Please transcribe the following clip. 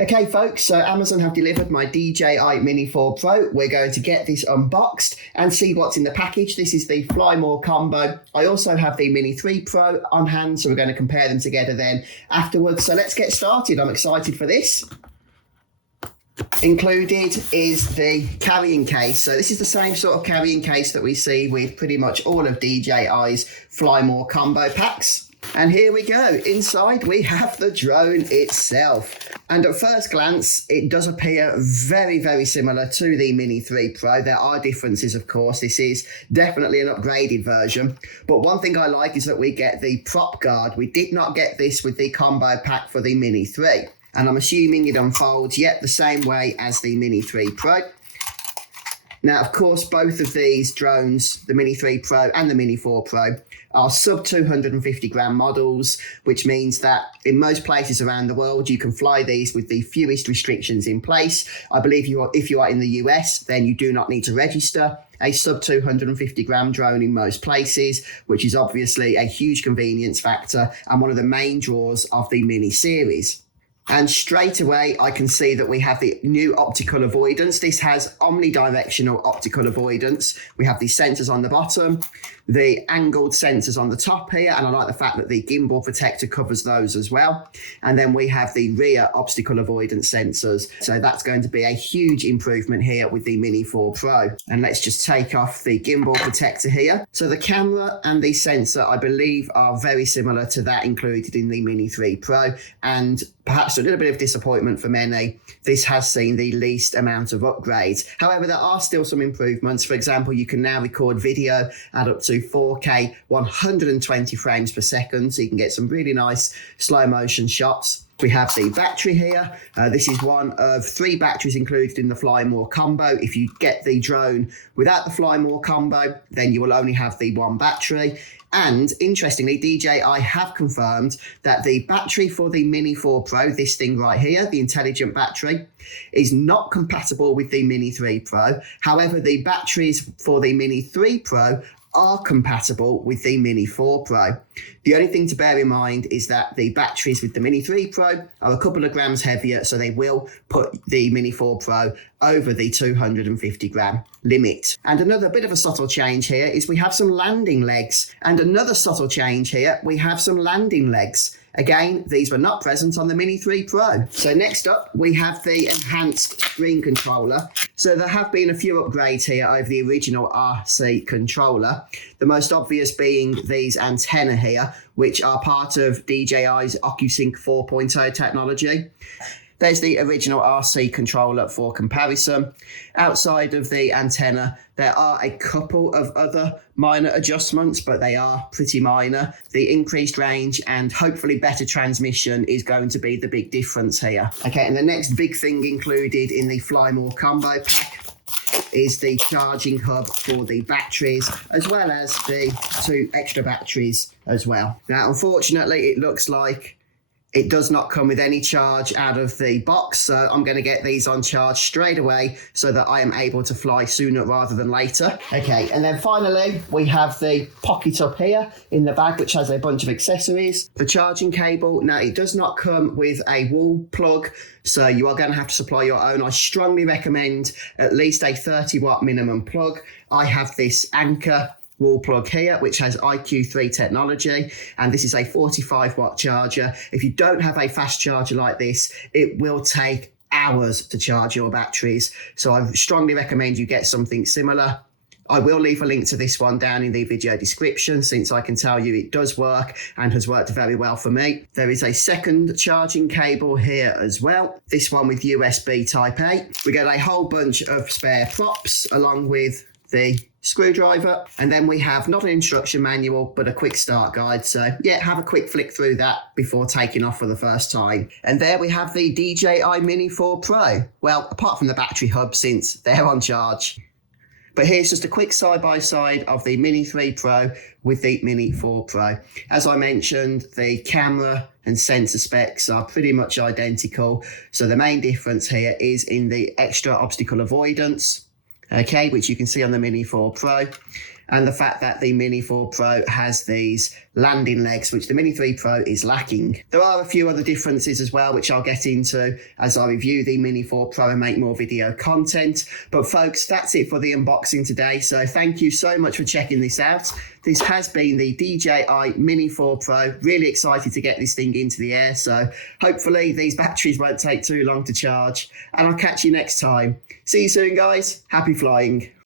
Okay folks, so Amazon have delivered my DJI Mini 4 Pro. We're going to get this unboxed and see what's in the package. This is the Fly More combo. I also have the Mini 3 Pro on hand, so we're going to compare them together then afterwards. So let's get started. I'm excited for this. Included is the carrying case. So this is the same sort of carrying case that we see with pretty much all of DJI's Fly More combo packs. And here we go. Inside we have the drone itself. And at first glance, it does appear very, very similar to the Mini 3 Pro. There are differences, of course. This is definitely an upgraded version. But one thing I like is that we get the prop guard. We did not get this with the combo pack for the Mini 3. And I'm assuming it unfolds yet the same way as the Mini 3 Pro. Now, of course, both of these drones, the Mini 3 Pro and the Mini 4 Pro, are sub 250 gram models, which means that in most places around the world, you can fly these with the fewest restrictions in place. I believe if you are in the US, then you do not need to register a sub 250 gram drone in most places, which is obviously a huge convenience factor and one of the main draws of the Mini series. And straight away, I can see that we have the new optical avoidance. This has omnidirectional optical avoidance. We have these sensors on the bottom, the angled sensors on the top here, and I like the fact that the gimbal protector covers those as well. And then we have the rear obstacle avoidance sensors. So that's going to be a huge improvement here with the Mini 4 Pro. And let's just take off the gimbal protector here. So the camera and the sensor, I believe, are very similar to that included in the Mini 3 Pro. And perhaps a little bit of disappointment for many, this has seen the least amount of upgrades. However, there are still some improvements. For example, you can now record video at up to 4K 120 frames per second, so you can get some really nice slow motion shots. We have the battery here. This is one of 3 batteries included in the Fly More combo. If you get the drone without the Fly More combo, then you will only have the 1 battery. And interestingly, DJI have confirmed that the battery for the Mini 4 Pro, this thing right here, the intelligent battery, is not compatible with the Mini 3 Pro. However, the batteries for the Mini 3 Pro are compatible with the Mini 4 Pro. The only thing to bear in mind is that the batteries with the Mini 3 Pro are a couple of grams heavier, so they will put the Mini 4 Pro over the 250 gram limit. And another bit of a subtle change here is we have some landing legs. And another subtle change here, we have some landing legs. Again, these were not present on the Mini 3 Pro. So next up, we have the enhanced screen controller. So there have been a few upgrades here over the original RC controller. The most obvious being these antennae here, which are part of DJI's OcuSync 4.0 technology. There's the original RC controller for comparison. Outside of the antenna, there are a couple of other minor adjustments, but they are pretty minor. The increased range and hopefully better transmission is going to be the big difference here. Okay, and the next big thing included in the Fly More combo pack is the charging hub for the batteries, as well as the 2 extra batteries as well. Now, unfortunately, it looks like it does not come with any charge out of the box, so I'm going to get these on charge straight away so that I am able to fly sooner rather than later. Okay, and then finally, we have the pocket up here in the bag, which has a bunch of accessories. The charging cable, now it does not come with a wall plug, so you are going to have to supply your own. I strongly recommend at least a 30 watt minimum plug. I have this Anker wall plug here, which has IQ3 technology, and this is a 45 watt charger. If you don't have a fast charger like this, it will take hours to charge your batteries. So I strongly recommend you get something similar. I will leave a link to this one down in the video description, since I can tell you it does work and has worked very well for me. There is a second charging cable here as well, this one with USB Type A. We get a whole bunch of spare props along with the screwdriver, and then we have not an instruction manual but a quick start guide, so yeah, have a quick flick through that before taking off for the first time. And there we have the DJI Mini 4 Pro, well, apart from the battery hub since they're on charge. But here's just a quick side-by-side of the Mini 3 Pro with the Mini 4 Pro. As I mentioned, the camera and sensor specs are pretty much identical, so the main difference here is in the extra obstacle avoidance, okay, which you can see on the Mini 4 Pro. and the fact that the Mini 4 Pro has these landing legs, which the Mini 3 Pro is lacking. There are a few other differences as well, which I'll get into as I review the Mini 4 Pro and make more video content. But folks, that's it for the unboxing today. So thank you so much for checking this out. This has been the DJI Mini 4 Pro. Really excited to get this thing into the air. So hopefully these batteries won't take too long to charge, and I'll catch you next time. See you soon, guys. Happy flying.